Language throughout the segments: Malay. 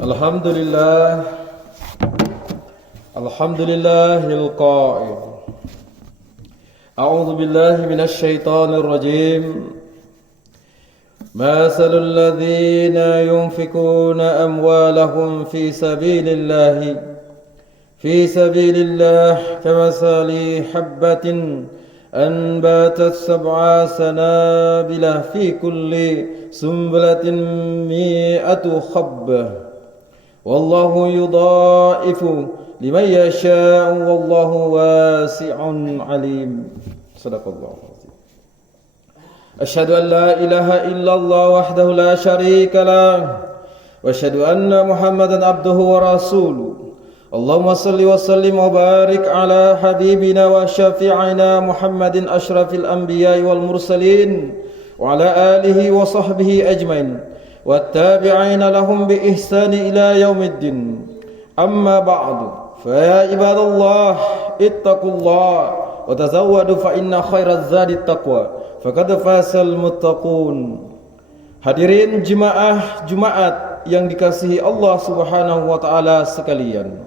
Alhamdulillah, alhamdulillahil qa'il. A'udzu billahi minasy syaithanir rajim. Masalul ladzina yunfikuna amwalahum fi sabilillah kamathali habbatin أنبتت 7 سنابل في كل سنبلة 100 حبة والله يضاعف لمن يشاء والله واسع عليم. صدق الله العظيم. أشهد أن لا إله إلا الله وحده لا شريك له وأشهد أن محمدا عبده ورسوله. اللهم صل وسلم وبارك على حبيبنا وشفيعنا محمد أشرف الأنبياء والمرسلين وعلى آله وصحبه أجمعين والتابعين لهم بإحسان إلى يوم الدين. أما بعد فيا عباد الله اتقوا الله وتزودوا فإن خير الزاد التقوى فقد فاز المتقون. Hadirin jemaah Jumat yang dikasihi Allah Subhanahu wa taala sekalian.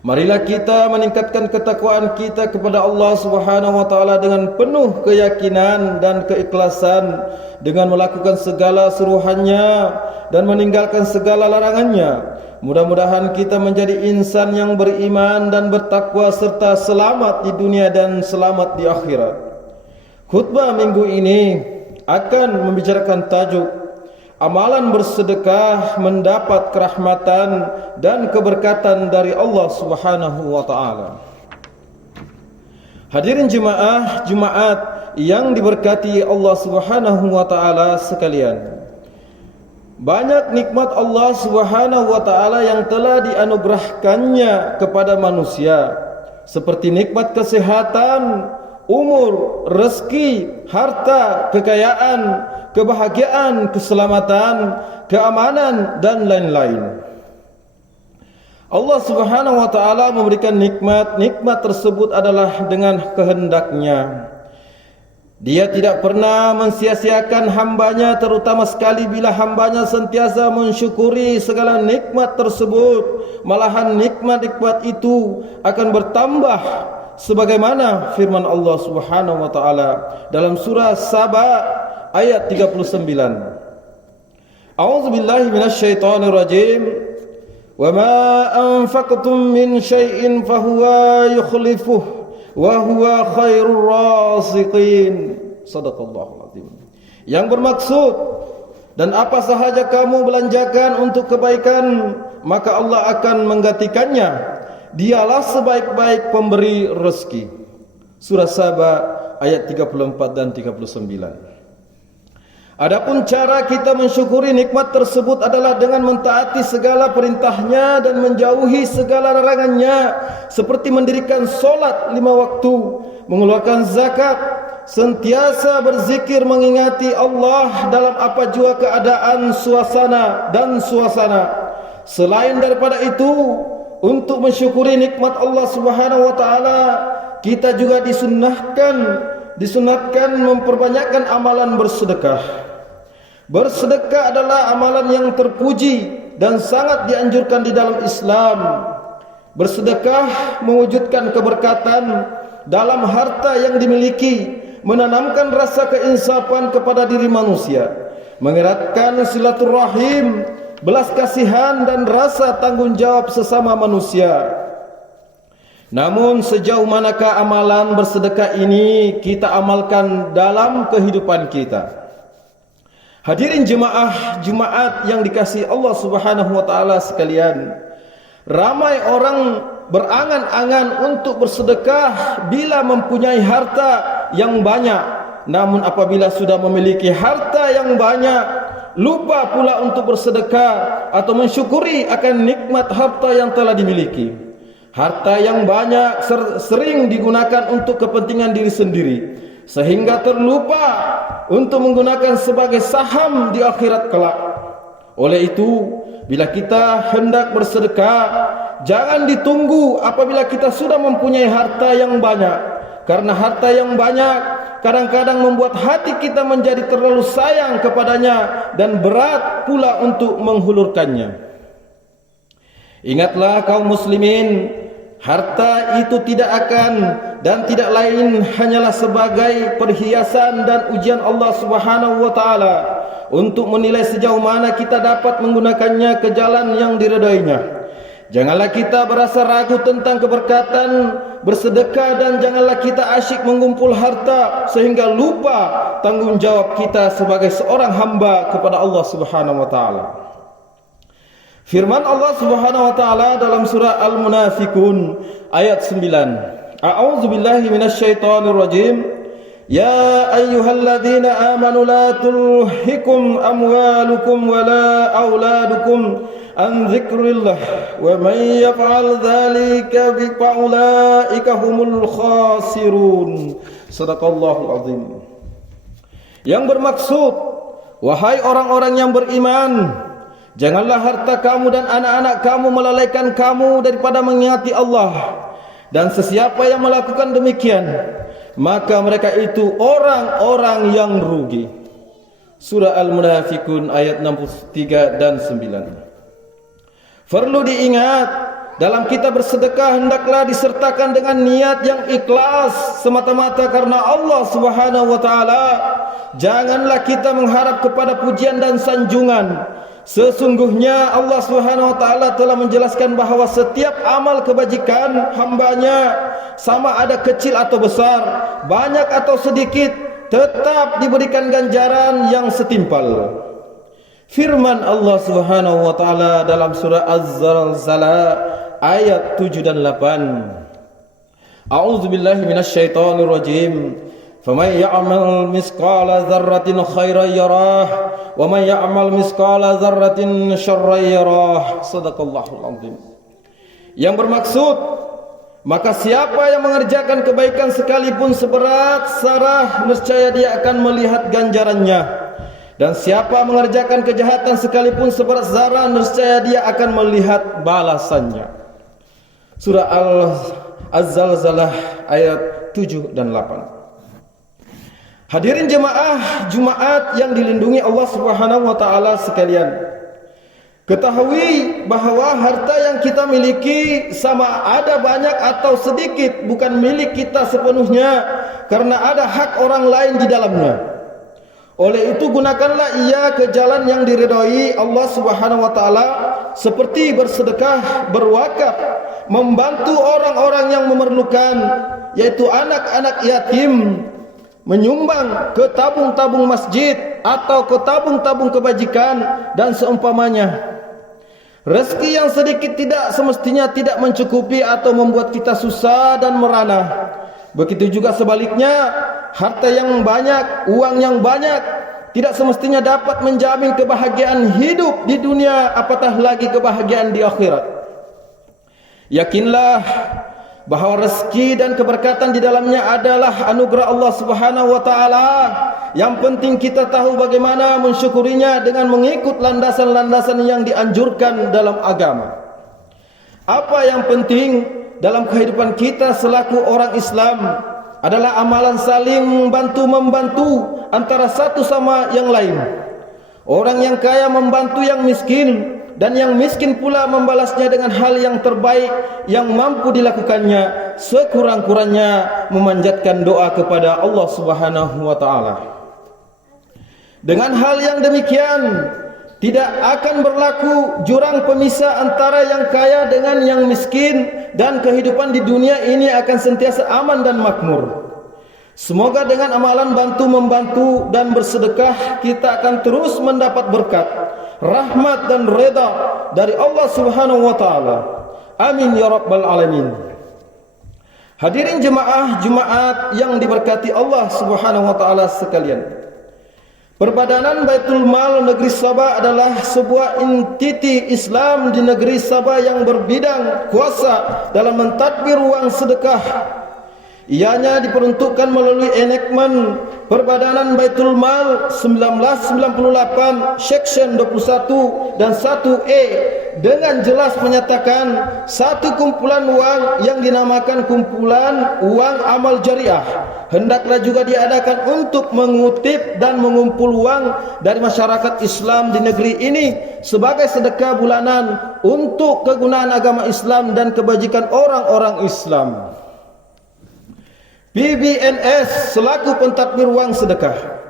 Marilah kita meningkatkan ketakwaan kita kepada Allah Subhanahu wa taala dengan penuh keyakinan dan keikhlasan dengan melakukan segala suruhannya dan meninggalkan segala larangannya. Mudah-mudahan kita menjadi insan yang beriman dan bertakwa serta selamat di dunia dan selamat di akhirat. Khutbah minggu ini akan membicarakan tajuk amalan bersedekah mendapat kerahmatan dan keberkatan dari Allah Subhanahu wa taala. Hadirin jemaah Jumat yang diberkati Allah Subhanahu wa taala sekalian. Banyak nikmat Allah Subhanahu wa taala yang telah dianugerahkannya kepada manusia, seperti nikmat kesehatan, umur, rezeki, harta, kekayaan, kebahagiaan, keselamatan, keamanan dan lain-lain. Allah Subhanahu wa taala memberikan nikmat tersebut adalah dengan kehendaknya. Dia tidak pernah mensia-siakan hambanya, terutama sekali bila hambanya sentiasa mensyukuri segala nikmat tersebut. Malahan nikmat-nikmat itu akan bertambah sebagaimana firman Allah Subhanahu wa taala dalam surah Saba ayat 39. A'udzu billahi minasy syaithanir rajim. Wa ma anfaqtum min syai'in fahuwa yukhlifuh wa huwa khairur raziqin. Shadaqallahul azim. Yang bermaksud, dan apa sahaja kamu belanjakan untuk kebaikan, maka Allah akan menggantikannya. Dialah sebaik-baik pemberi rezeki. Surah Saba ayat 34 dan 39. Adapun cara kita mensyukuri nikmat tersebut adalah dengan mentaati segala perintahnya dan menjauhi segala larangannya, seperti mendirikan solat 5 waktu, mengeluarkan zakat, sentiasa berzikir mengingati Allah dalam apa jua keadaan suasana. Selain daripada itu, untuk mensyukuri nikmat Allah Subhanahu wa taala, kita juga disunatkan memperbanyakkan amalan bersedekah. Bersedekah adalah amalan yang terpuji dan sangat dianjurkan di dalam Islam. Bersedekah mewujudkan keberkatan dalam harta yang dimiliki, menanamkan rasa keinsafan kepada diri manusia, mengeratkan silaturahim, belas kasihan dan rasa tanggung jawab sesama manusia. Namun sejauh manakah amalan bersedekah ini kita amalkan dalam kehidupan kita? Hadirin jemaah Jumat yang dikasihi Allah Subhanahu wa taala sekalian, ramai orang berangan-angan untuk bersedekah bila mempunyai harta yang banyak. Namun apabila sudah memiliki harta yang banyak, lupa pula untuk bersedekah atau mensyukuri akan nikmat harta yang telah dimiliki. Harta yang banyak sering digunakan untuk kepentingan diri sendiri, sehingga terlupa untuk menggunakan sebagai saham di akhirat kelak. Oleh itu, bila kita hendak bersedekah, jangan ditunggu apabila kita sudah mempunyai harta yang banyak, karena harta yang banyak kadang-kadang membuat hati kita menjadi terlalu sayang kepadanya dan berat pula untuk menghulurkannya. Ingatlah kaum muslimin, harta itu tidak akan dan tidak lain hanyalah sebagai perhiasan dan ujian Allah Subhanahu wa taala untuk menilai sejauh mana kita dapat menggunakannya ke jalan yang diridainya. Janganlah kita berasa ragu tentang keberkatan bersedekah, dan janganlah kita asyik mengumpul harta sehingga lupa tanggungjawab kita sebagai seorang hamba kepada Allah Subhanahu wa taala. Firman Allah Subhanahu wa taala dalam surah Al-Munafiqun ayat 9. A'udzu billahi minasyaitonir rajim. Ya ayyuhalladzina amanu la tulhikum amwalukum wala auladukum an dzikrillah wa may yaf'al dzalika fa'ulaika humul khasirun. Shadaqallahul azim. Yang bermaksud, wahai orang-orang yang beriman, janganlah harta kamu dan anak-anak kamu melalaikan kamu daripada mengingati Allah. Dan sesiapa yang melakukan demikian, maka mereka itu orang-orang yang rugi. Surah Al-Munafiqun ayat 63 dan 9. Perlu diingat, dalam kita bersedekah hendaklah disertakan dengan niat yang ikhlas semata-mata karena Allah Subhanahu wa taala. Janganlah kita mengharap kepada pujian dan sanjungan. Sesungguhnya Allah Subhanahu wa taala telah menjelaskan bahawa setiap amal kebajikan hambanya, sama ada kecil atau besar, banyak atau sedikit, tetap diberikan ganjaran yang setimpal. Firman Allah Subhanahu wa taala dalam surah Az-Zalzalah ayat 7 dan 8. A'udzubillahi minasyaitonir rajim. فَمَنْ يَعْمَلْ مِثْقَالَ ذَرَّةٍ خَيْرًا يَرَهُ وَمَنْ يَعْمَلْ مِثْقَالَ ذَرَّةٍ شَرًّا يَرَهُ. Shadaqallahul azim. Yang bermaksud, maka siapa yang mengerjakan kebaikan sekalipun seberat zarah, nescaya dia akan melihat ganjarannya. Dan siapa mengerjakan kejahatan sekalipun seberat zarah, nescaya dia akan melihat balasannya. Surah Az-Zalzalah ayat 7 dan 8. Hadirin jemaah Jumaat yang dilindungi Allah Subhanahu wa taala sekalian, ketahui bahawa harta yang kita miliki, sama ada banyak atau sedikit, bukan milik kita sepenuhnya, karena ada hak orang lain di dalamnya. Oleh itu gunakanlah ia ke jalan yang diridhai Allah Subhanahu wa taala, seperti bersedekah, berwakaf, membantu orang-orang yang memerlukan, yaitu anak-anak yatim, menyumbang ke tabung-tabung masjid atau ke tabung-tabung kebajikan dan seumpamanya. Rezeki yang sedikit tidak semestinya tidak mencukupi atau membuat kita susah dan merana. Begitu juga sebaliknya, harta yang banyak, uang yang banyak tidak semestinya dapat menjamin kebahagiaan hidup di dunia, apatah lagi kebahagiaan di akhirat. Yakinlah bahawa rezeki dan keberkatan di dalamnya adalah anugerah Allah Subhanahu wa taala. Yang penting kita tahu bagaimana mensyukurinya dengan mengikut landasan-landasan yang dianjurkan dalam agama. Apa yang penting dalam kehidupan kita selaku orang Islam adalah amalan saling membantu antara satu sama yang lain. Orang yang kaya membantu yang miskin, dan yang miskin pula membalasnya dengan hal yang terbaik yang mampu dilakukannya, sekurang-kurangnya memanjatkan doa kepada Allah Subhanahu wa taala. Dengan hal yang demikian, tidak akan berlaku jurang pemisah antara yang kaya dengan yang miskin, dan kehidupan di dunia ini akan sentiasa aman dan makmur. Semoga dengan amalan bantu-membantu dan bersedekah kita akan terus mendapat berkat, rahmat dan reda dari Allah Subhanahu wa taala. Amin ya rabbal alamin. Hadirin jemaah Jumaat yang diberkati Allah Subhanahu wa taala sekalian. Perbadanan Baitul Mal Negeri Sabah adalah sebuah entiti Islam di negeri Sabah yang berbidang kuasa dalam mentadbir wang sedekah. Ianya diperuntukkan melalui enakmen Perbadanan Baitul Mal 1998 Section 21 dan 1E dengan jelas menyatakan satu kumpulan uang yang dinamakan kumpulan uang amal jariah hendaklah juga diadakan untuk mengutip dan mengumpul uang dari masyarakat Islam di negeri ini sebagai sedekah bulanan untuk kegunaan agama Islam dan kebajikan orang-orang Islam. PBNS selaku pentadbir uang sedekah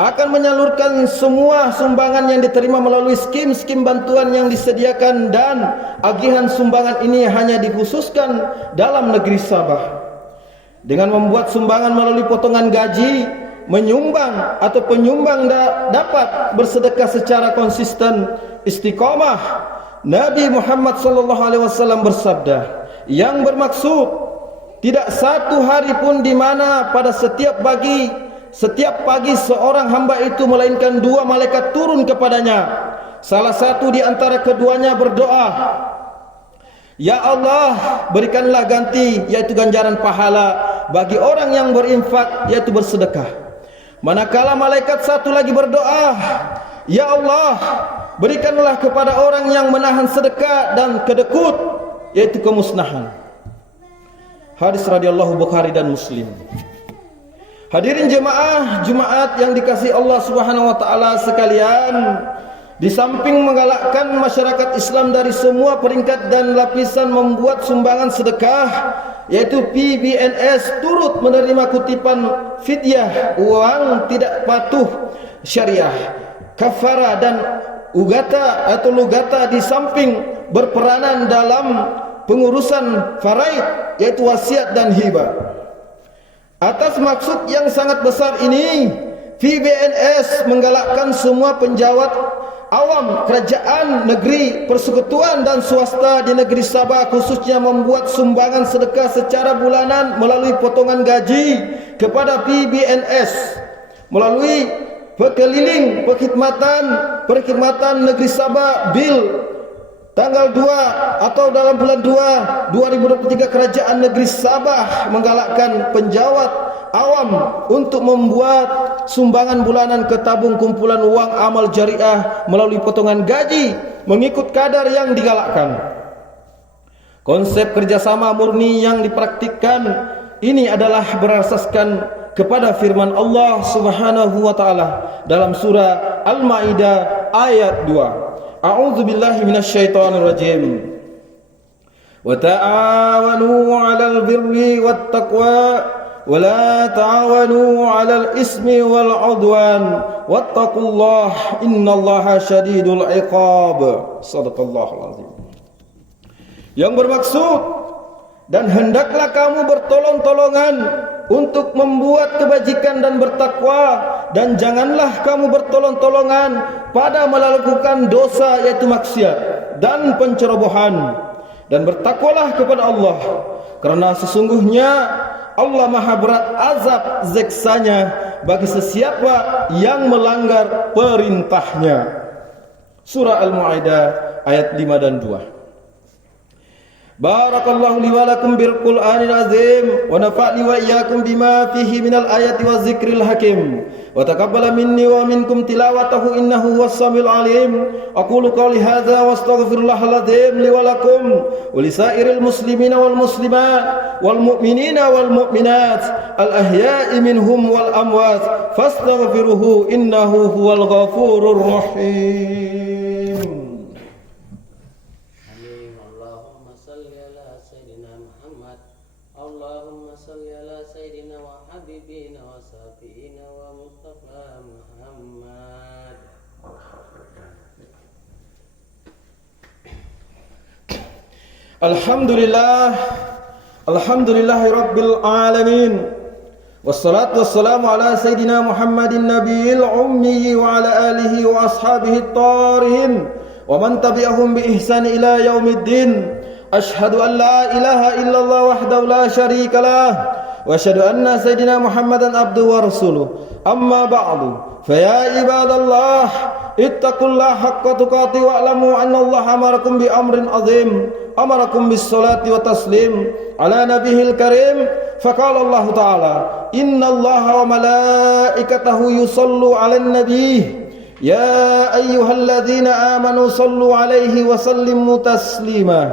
akan menyalurkan semua sumbangan yang diterima melalui skim-skim bantuan yang disediakan, dan agihan sumbangan ini hanya dikhususkan dalam negeri Sabah. Dengan membuat sumbangan melalui potongan gaji, menyumbang atau penyumbang dapat bersedekah secara konsisten istiqamah. Nabi Muhammad SAW bersabda yang bermaksud tidak satu hari pun di mana pada setiap pagi seorang hamba itu melainkan dua malaikat turun kepadanya. Salah satu di antara keduanya berdoa, "Ya Allah, berikanlah ganti, yaitu ganjaran pahala bagi orang yang berinfak, yaitu bersedekah." Manakala malaikat satu lagi berdoa, "Ya Allah, berikanlah kepada orang yang menahan sedekah dan kedekut, yaitu kemusnahan." Hadis radhiyallahu Bukhari dan Muslim. Hadirin jemaah Jumat yang dikasihi Allah Subhanahu wa taala sekalian, di samping menggalakkan masyarakat Islam dari semua peringkat dan lapisan membuat sumbangan sedekah, yaitu PBNS turut menerima kutipan fidyah uang tidak patuh syariah, kafara dan ugata atau lugata, di samping berperanan dalam pengurusan faraid yaitu wasiat dan hibah. Atas maksud yang sangat besar ini, PBNS menggalakkan semua penjawat awam, kerajaan, negeri, persekutuan dan swasta di negeri Sabah khususnya membuat sumbangan sedekah secara bulanan melalui potongan gaji kepada PBNS melalui perkeliling perkhidmatan negeri Sabah bil tanggal 2 atau dalam bulan 2 2023, kerajaan negeri Sabah menggalakkan penjawat awam untuk membuat sumbangan bulanan ke tabung kumpulan uang amal jariah melalui potongan gaji mengikut kadar yang digalakkan. Konsep kerjasama murni yang dipraktikkan ini adalah berasaskan kepada firman Allah Subhanahu wa taala dalam surah Al-Maidah ayat 2. A'udzu billahi minasyaitonir rajim. Wa ta'awanu 'alal birri wat taqwa wa la ta'awanu 'alal ismi wal 'udwan wattaqullaha innallaha syadidul 'iqab. Shadaqallahul azim. Yang bermaksud, dan hendaklah kamu bertolong-tolongan untuk membuat kebajikan dan bertakwa, dan janganlah kamu bertolong-tolongan pada melakukan dosa yaitu maksiat dan pencerobohan, dan bertakwalah kepada Allah, karena sesungguhnya Allah maha berat azab ziksanya bagi sesiapa yang melanggar perintahnya. Surah Al-Maidah ayat 5 dan 2. Barakallahu li wa lakum bil Qur'anil azim wa nafa'ni wa iyyakum bima fihi minal ayati wa zikril hakim wa taqabbala minni wa minkum tilawatahu innahu huwas samiul alim. Aqulu qawli hadza wa astaghfirullahal azim li wa lakum wa lisairil muslimina wal muslimat wal mu'minina wal mu'minat al ahya'i minhum wal amwat fastaghfiruhu innahu huwal ghafurur rahim. Allahumma salli ala Sayyidina wa Habibina wa Safiina wa Mustafa Muhammad. Alhamdulillahi Rabbil Alamin. Wassalatu wassalamu ala Sayyidina Muhammadin Nabiyil Ummi wa ala alihi wa ashabihi at-tarihin wa man tabi'ahum bi ihsani ila yaumiddin. Ashhadu an la ilaha illallah wahdahu la syarika lah wa asyhadu anna sayyidina Muhammadan abduhu wa rasuluh. Amma ba'du, fa ya ibadallah ittaqullaha haqqa tuqatih wa'lamu anna Allah amarakum bi amrin azim, amarakum bis salati wa taslim ala nabiyil karim. Faqala Allah ta'ala, inna Allah wa malaikatahu yusallu 'alan nabiy يا أيها الذين آمنوا صلوا عليه وسلموا تسليما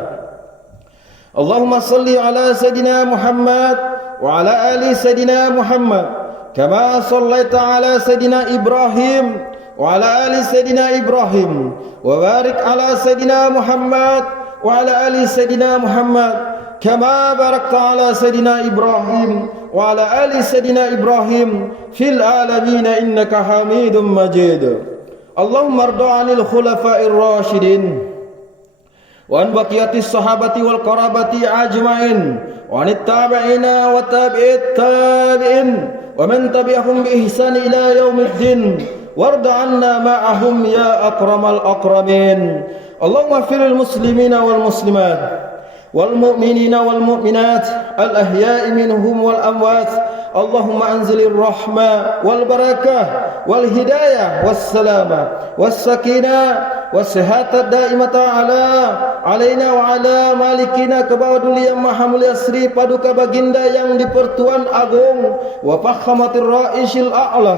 اللهم صل على سيدنا محمد وعلى آل سيدنا محمد كما صليت على سيدنا إبراهيم وعلى آل سيدنا إبراهيم وبارك على سيدنا محمد وعلى آل سيدنا محمد كما باركت على سيدنا إبراهيم وعلى آل سيدنا إبراهيم في العالمين إنك حميد مجيد اللهم ارض عن الخلفاء الراشدين وعن بقية الصحابة والقرابة أجمعين وعن التابعين وتابعي التابعين ومن تبعهم بإحسان إلى يوم الدين وارض عنا معهم يا أكرم الأكرمين اللهم اغفر للمسلمين والمسلمات والمؤمنين والمؤمنات الأحياء منهم والأموات اللهم أنزل الرحمة والبركة والهداية والسلامة والسكينة والصحة الدائمة علينا wa ala malikina kebawadul yang maha mulia Sri Paduka Baginda yang di-Pertuan Agung wa fakhamatir ra'isil a'la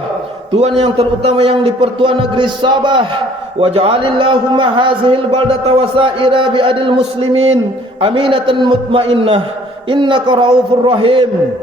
Tuan yang terutama yang di-Pertuan Negeri Sabah wa ja'alillahumma hazihil baldata wa sa'ira bi'adil muslimin aminatan mutmainnah innaka raufur rahim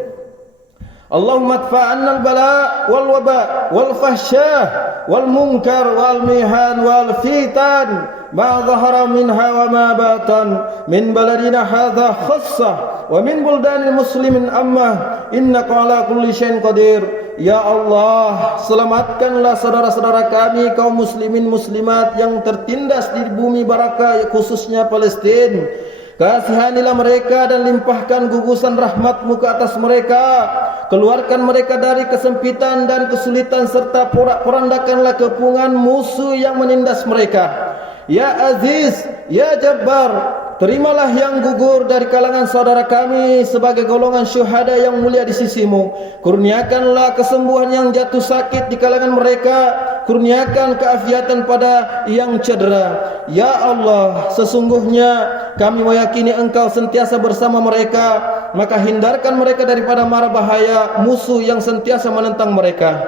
Allahumma adfa'anna al-bala' wal-waba' wal-fahsyah wal-munkar wal-mihan wal-fitan ma dhahara minha wa ma batan min baladina hadha khassah wa min buldanil muslimin amma innaka ala kulli syai'in qadir ya Allah selamatkanlah saudara-saudara kami kaum muslimin muslimat yang tertindas di bumi Barakah khususnya Palestina. Kasihanilah mereka dan limpahkan gugusan rahmat-Mu ke atas mereka. Keluarkan mereka dari kesempitan dan kesulitan serta porak-porandakanlah kepungan musuh yang menindas mereka. Ya Aziz, Ya Jabbar, terimalah yang gugur dari kalangan saudara kami sebagai golongan syuhada yang mulia di sisi-Mu. Kurniakanlah kesembuhan yang jatuh sakit di kalangan mereka. Kurniakan keafiatan pada yang cedera. Ya Allah, sesungguhnya kami meyakini Engkau sentiasa bersama mereka, maka hindarkan mereka daripada mara bahaya musuh yang sentiasa menentang mereka.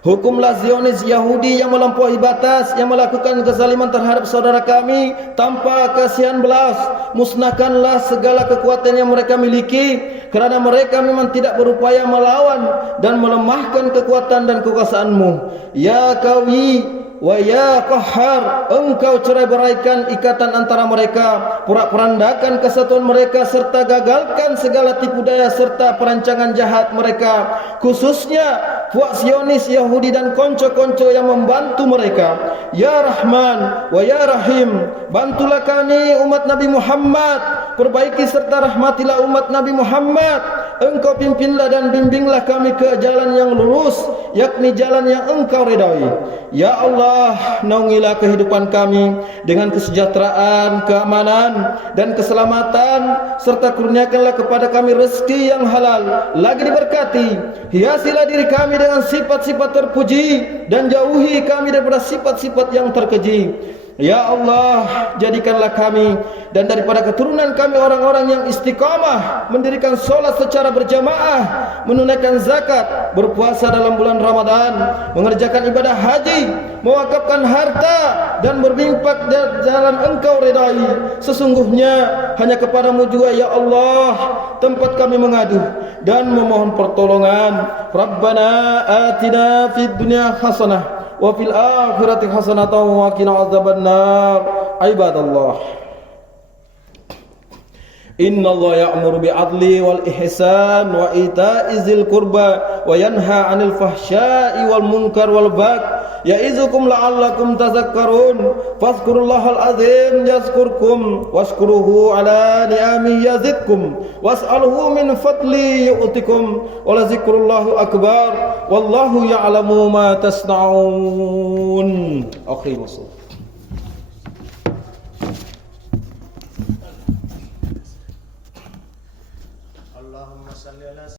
Hukumlah Zionis Yahudi yang melampaui batas, yang melakukan kezaliman terhadap saudara kami tanpa kasihan belas. Musnahkanlah segala kekuatan yang mereka miliki, kerana mereka memang tidak berupaya melawan dan melemahkan kekuatan dan kekuasaan-Mu. Ya Qawi wa ya Qahhar, Engkau cerai-beraikan ikatan antara mereka, porak-porandakan kesatuan mereka serta gagalkan segala tipu daya serta perancangan jahat mereka, khususnya puak Zionis Yahudi dan konco-konco yang membantu mereka. Ya Rahman wa ya Rahim, bantulah kami umat Nabi Muhammad, perbaiki serta rahmatilah umat Nabi Muhammad. Engkau pimpinlah dan bimbinglah kami ke jalan yang lurus, yakni jalan yang Engkau redai. Ya Allah, naungilah kehidupan kami dengan kesejahteraan, keamanan dan keselamatan, serta kurniakanlah kepada kami rezeki yang halal lagi diberkati. Hiasilah diri kami dengan sifat-sifat terpuji dan jauhi kami daripada sifat-sifat yang terkeji. Ya Allah, jadikanlah kami dan daripada keturunan kami orang-orang yang istiqamah, mendirikan solat secara berjamaah, menunaikan zakat, berpuasa dalam bulan Ramadan, mengerjakan ibadah haji, mewakafkan harta dan berinfak dalam Engkau redai. Sesungguhnya hanya kepadamu juga ya Allah tempat kami mengadu dan memohon pertolongan. Rabbana atina fid dunya hasanah wa fil akhirati hasanatan wa qina adzabannar. Ibadallah, innallaha ya'muru bi'adli wal ihsan wa ita'i dzil qurba wa yanha 'anil fahsya'i wal munkar wal baghi ya'izukum la'allakum tadhakkarun. Fadhkurullahal azim yazkurkum washkuruhu 'ala ni'amihi yazidkum was'alhu min fadli yu'tikum wa la zikrullahi akbar wallahu ya'lamu ma tasna'un. Akhirus.